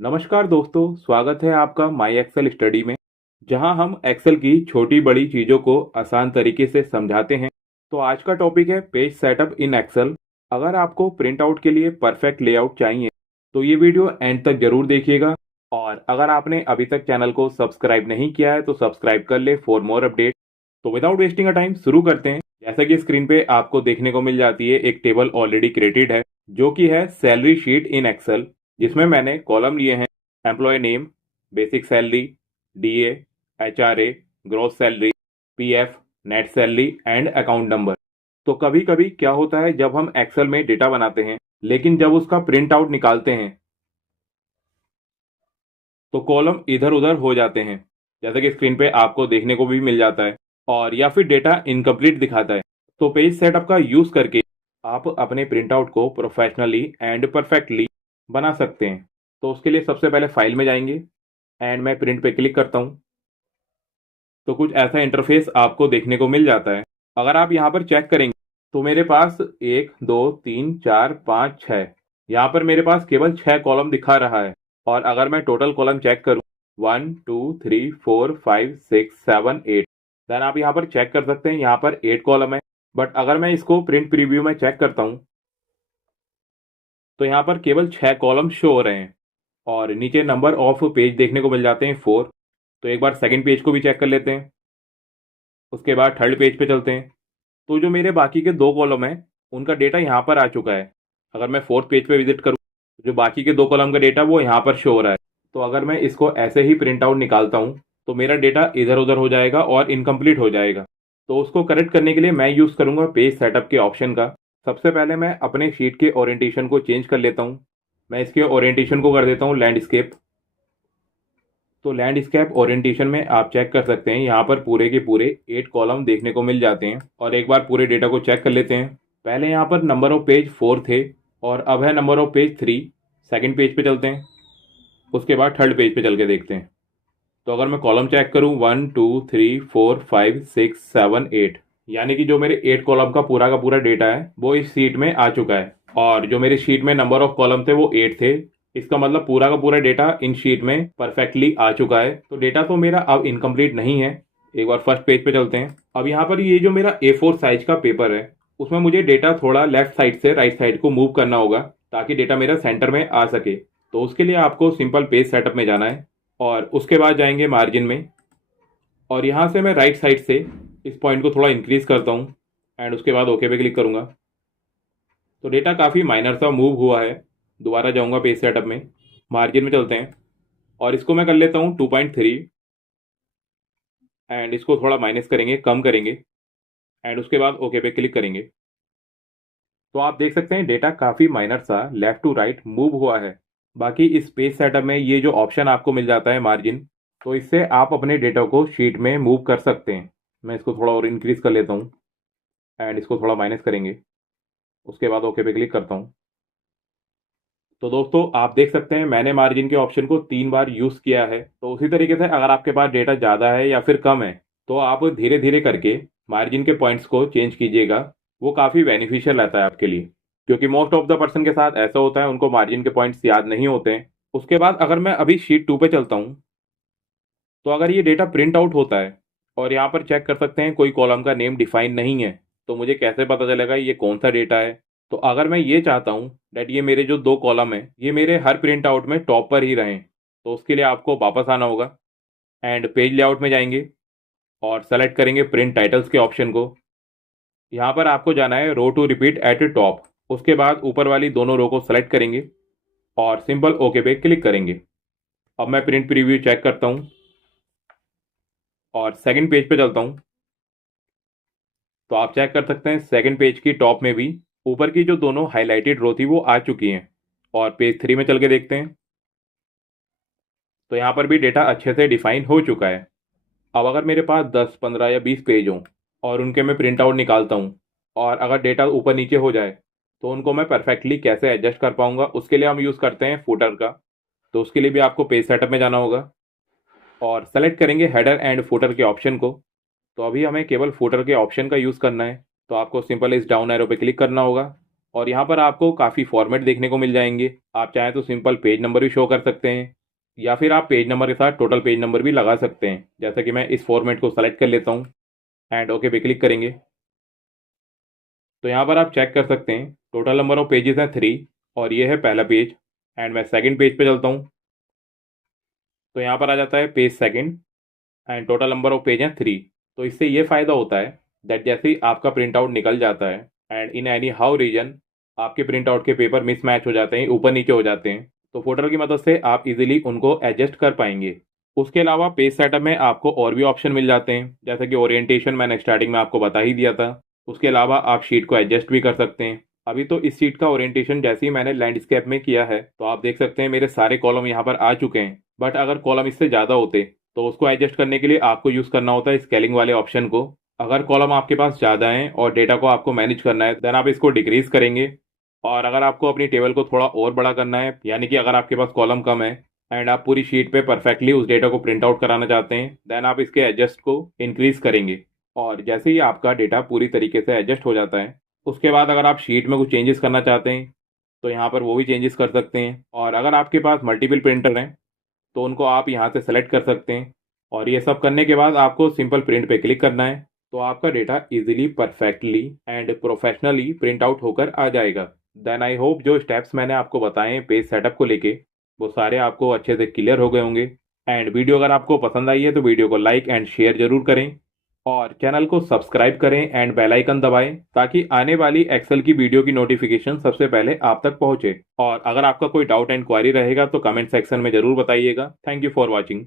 नमस्कार दोस्तों, स्वागत है आपका माई एक्सेल स्टडी में, जहां हम एक्सेल की छोटी बड़ी चीज़ों को आसान तरीके से समझाते हैं। तो आज का टॉपिक है पेज सेटअप इन एक्सेल। अगर आपको प्रिंट आउट के लिए परफेक्ट लेआउट चाहिए तो ये वीडियो एंड तक जरूर देखिएगा। और अगर आपने अभी तक चैनल को सब्सक्राइब नहीं किया है तो सब्सक्राइब कर ले फॉर मोर अपडेट। तो विदाउट वेस्टिंग अ टाइम शुरू करते हैं। जैसा कि स्क्रीन पे आपको देखने को मिल जाती है, एक टेबल ऑलरेडी क्रिएटेड है जो कि है सैलरी शीट इन एक्सेल, जिसमें मैंने कॉलम लिए हैं employ name, basic salary, DA, HRA, gross salary, PF, net salary and account number. तो कभी कभी क्या होता है, जब हम एक्सेल में डेटा बनाते हैं लेकिन जब उसका प्रिंट आउट निकालते हैं तो कॉलम इधर उधर हो जाते हैं, जैसे कि स्क्रीन पे आपको देखने को भी मिल जाता है, और या फिर डेटा इनकम्प्लीट दिखाता है। तो पेज सेटअप का यूज करके आप अपने प्रिंट आउट को प्रोफेशनली एंड परफेक्टली बना सकते हैं। तो उसके लिए सबसे पहले फाइल में जाएंगे एंड मैं प्रिंट पे क्लिक करता हूँ। तो कुछ ऐसा इंटरफेस आपको देखने को मिल जाता है। अगर आप यहाँ पर चेक करेंगे तो मेरे पास 1 2 3 4 5 6, यहाँ पर मेरे पास केवल 6 कॉलम दिखा रहा है। और अगर मैं टोटल कॉलम चेक करूँ 1 2 3 4 5 6 7 8, देन आप यहाँ पर चेक कर सकते हैं, यहाँ पर 8 कॉलम है। बट अगर मैं इसको प्रिंट प्रीव्यू में चेक करता हूँ तो यहाँ पर केवल 6 कॉलम शो हो रहे हैं और नीचे नंबर ऑफ पेज देखने को मिल जाते हैं 4। तो एक बार सेकंड पेज को भी चेक कर लेते हैं, उसके बाद थर्ड पेज पे चलते हैं। तो जो मेरे बाकी के 2 कॉलम हैं उनका डेटा यहाँ पर आ चुका है। अगर मैं फोर्थ पेज पे विजिट करूँ तो जो बाकी के 2 कॉलम का डेटा वो यहाँ पर शो हो रहा है। तो अगर मैं इसको ऐसे ही प्रिंट आउट निकालता हूँ तो मेरा डेटा इधर उधर हो जाएगा और इनकम्प्लीट हो जाएगा। तो उसको करेक्ट करने के लिए मैं यूज़ करूँगा पेज सेटअप के ऑप्शन का। सबसे पहले मैं अपने शीट के ओरिएंटेशन को चेंज कर लेता हूँ। मैं इसके ओरिएंटेशन को कर देता हूँ लैंडस्केप। तो लैंडस्केप ओरिएंटेशन में आप चेक कर सकते हैं, यहाँ पर पूरे के पूरे 8 कॉलम देखने को मिल जाते हैं। और एक बार पूरे डेटा को चेक कर लेते हैं। पहले यहाँ पर नंबर ऑफ पेज 4 थे और अब है number of page 3। Second page पे चलते हैं, उसके बाद थर्ड पेज पे चल के देखते हैं। तो अगर मैं कॉलम चेक करूँ 1 2 3 4 5 6 7 8, यानी कि जो मेरे 8 कॉलम का पूरा डेटा है वो इस शीट में आ चुका है। और जो मेरे शीट में नंबर ऑफ कॉलम थे वो 8 थे। इसका मतलब पूरा का पूरा डेटा इन शीट में परफेक्टली आ चुका है। तो डेटा तो मेरा अब इनकम्प्लीट नहीं है। एक बार फर्स्ट पेज पे चलते हैं। अब यहाँ पर ये जो मेरा A4 साइज का पेपर है उसमें मुझे डेटा थोड़ा लेफ्ट साइड से राइट साइड को मूव करना होगा ताकि डेटा मेरा सेंटर में आ सके। तो उसके लिए आपको सिंपल पेज सेटअप में जाना है और उसके बाद जाएंगे मार्जिन में, और यहाँ से मैं राइट साइड से इस पॉइंट को थोड़ा इंक्रीज करता हूँ एंड उसके बाद ओके पे क्लिक करूँगा। तो डेटा काफ़ी माइनर सा मूव हुआ है। दोबारा जाऊँगा पेज सेटअप में, मार्जिन में चलते हैं और इसको मैं कर लेता हूँ 2.3 एंड इसको थोड़ा माइनस करेंगे, कम करेंगे एंड उसके बाद ओके पे क्लिक करेंगे। तो आप देख सकते हैं डेटा काफ़ी माइनर सा लेफ्ट टू राइट मूव हुआ है। बाकी इस पेज सेटअप में ये जो ऑप्शन आपको मिल जाता है मार्जिन, तो इससे आप अपने डेटा को शीट में मूव कर सकते हैं। मैं इसको थोड़ा और इंक्रीज कर लेता हूँ एंड इसको थोड़ा माइनस करेंगे, उसके बाद ओके पे क्लिक करता हूँ। तो दोस्तों आप देख सकते हैं मैंने मार्जिन के ऑप्शन को 3 बार यूज़ किया है। तो उसी तरीके से अगर आपके पास डेटा ज़्यादा है या फिर कम है तो आप धीरे धीरे करके मार्जिन के पॉइंट्स को चेंज कीजिएगा। वो काफ़ी बेनिफिशियल रहता है आपके लिए, क्योंकि मोस्ट ऑफ द पर्सन के साथ ऐसा होता है उनको मार्जिन के पॉइंट्स याद नहीं होते हैं। उसके बाद अगर मैं अभी शीट 2 पे चलता हूँ तो अगर ये डेटा प्रिंट आउट होता है और यहाँ पर चेक कर सकते हैं कोई कॉलम का नेम डिफाइन नहीं है, तो मुझे कैसे पता चलेगा ये कौन सा डेटा है। तो अगर मैं ये चाहता हूँ डेट ये मेरे जो 2 कॉलम है ये मेरे हर प्रिंट आउट में टॉप पर ही रहें, तो उसके लिए आपको वापस आना होगा एंड पेज लेआउट में जाएंगे और सेलेक्ट करेंगे प्रिंट टाइटल्स के ऑप्शन को। यहाँ पर आपको जाना है रो टू रिपीट एट टॉप। उसके बाद ऊपर वाली दोनों रो को सेलेक्ट करेंगे और सिंपल ओके पे क्लिक करेंगे। अब मैं प्रिंट प्रीव्यू चेक करता हूँ और सेकंड पेज पे चलता हूँ। तो आप चेक कर सकते हैं सेकंड पेज की टॉप में भी ऊपर की जो दोनों हाईलाइटेड रो थी वो आ चुकी हैं। और पेज 3 में चल के देखते हैं तो यहाँ पर भी डेटा अच्छे से डिफाइन हो चुका है। अब अगर मेरे पास 10 15 या 20 पेज हों और उनके मैं प्रिंट आउट निकालता हूँ और अगर डेटा ऊपर नीचे हो जाए तो उनको मैं परफेक्टली कैसे एडजस्ट कर पाऊंगा, उसके लिए हम यूज़ करते हैं फुटर का। तो उसके लिए भी आपको पेज सेटअप में जाना होगा और सेलेक्ट करेंगे हेडर एंड फुटर के ऑप्शन को। तो अभी हमें केवल फुटर के ऑप्शन का यूज़ करना है, तो आपको सिंपल इस डाउन एरो पे क्लिक करना होगा और यहाँ पर आपको काफ़ी फॉर्मेट देखने को मिल जाएंगे। आप चाहें तो सिंपल पेज नंबर भी शो कर सकते हैं, या फिर आप पेज नंबर के साथ टोटल पेज नंबर भी लगा सकते हैं। जैसा कि मैं इस फॉर्मेट को सेलेक्ट कर लेता हूँ एंड ओके पे क्लिक करेंगे, तो यहाँ पर आप चेक कर सकते हैं टोटल नंबर ऑफ पेजेस हैं 3 और ये है पहला पेज। एंड मैं सेकंड पेज पे चलता हूँ, तो यहाँ पर आ जाता है page second and total number of page हैं 3। तो इससे ये फ़ायदा होता है दैट जैसे ही आपका प्रिंट आउट निकल जाता है and in any how reason आपके प्रिंट आउट के पेपर मिसमैच हो जाते हैं, ऊपर नीचे हो जाते हैं, तो फोल्डर की मदद से आप इजीली उनको एडजस्ट कर पाएंगे। उसके अलावा पेज सेटअप में आपको और भी ऑप्शन मिल जाते हैं, जैसे कि ओरिएंटेशन मैंने स्टार्टिंग में आपको बता ही दिया था। उसके अलावा आप शीट को एडजस्ट भी कर सकते हैं। अभी तो इस शीट का ओरिएंटेशन जैसे ही मैंने लैंडस्केप में किया है, तो आप देख सकते हैं मेरे सारे कॉलम यहाँ पर आ चुके हैं। बट अगर कॉलम इससे ज़्यादा होते तो उसको एडजस्ट करने के लिए आपको यूज़ करना होता है स्केलिंग वाले ऑप्शन को। अगर कॉलम आपके पास ज़्यादा हैं और डेटा को आपको मैनेज करना है, देन आप इसको डिक्रीज करेंगे। और अगर आपको अपनी टेबल को थोड़ा और बड़ा करना है, यानी कि अगर आपके पास कॉलम कम है एंड आप पूरी शीट पे परफेक्टली उस डेटा को प्रिंट आउट कराना चाहते हैं, देन आप इसके एडजस्ट को इंक्रीज करेंगे। और जैसे ही आपका डेटा पूरी तरीके से एडजस्ट हो जाता है, उसके बाद अगर आप शीट में कुछ चेंजेस करना चाहते हैं तो यहाँ पर वो भी चेंजेस कर सकते हैं। और अगर आपके पास मल्टीपल प्रिंटर हैं तो उनको आप यहाँ से सेलेक्ट कर सकते हैं। और ये सब करने के बाद आपको सिंपल प्रिंट पे क्लिक करना है, तो आपका data easily perfectly and professionally print out होकर आ जाएगा। देन आई होप जो स्टेप्स मैंने आपको बताए हैं पेज सेटअप को लेके, वो सारे आपको अच्छे से क्लियर हो गए होंगे। एंड वीडियो अगर आपको पसंद आई है तो वीडियो को लाइक एंड शेयर जरूर करें और चैनल को सब्सक्राइब करें एंड बेल आइकन दबाएं, ताकि आने वाली एक्सेल की वीडियो की नोटिफिकेशन सबसे पहले आप तक पहुंचे। और अगर आपका कोई डाउट एंड क्वारी रहेगा तो कमेंट सेक्शन में जरूर बताइएगा। Thank you for watching.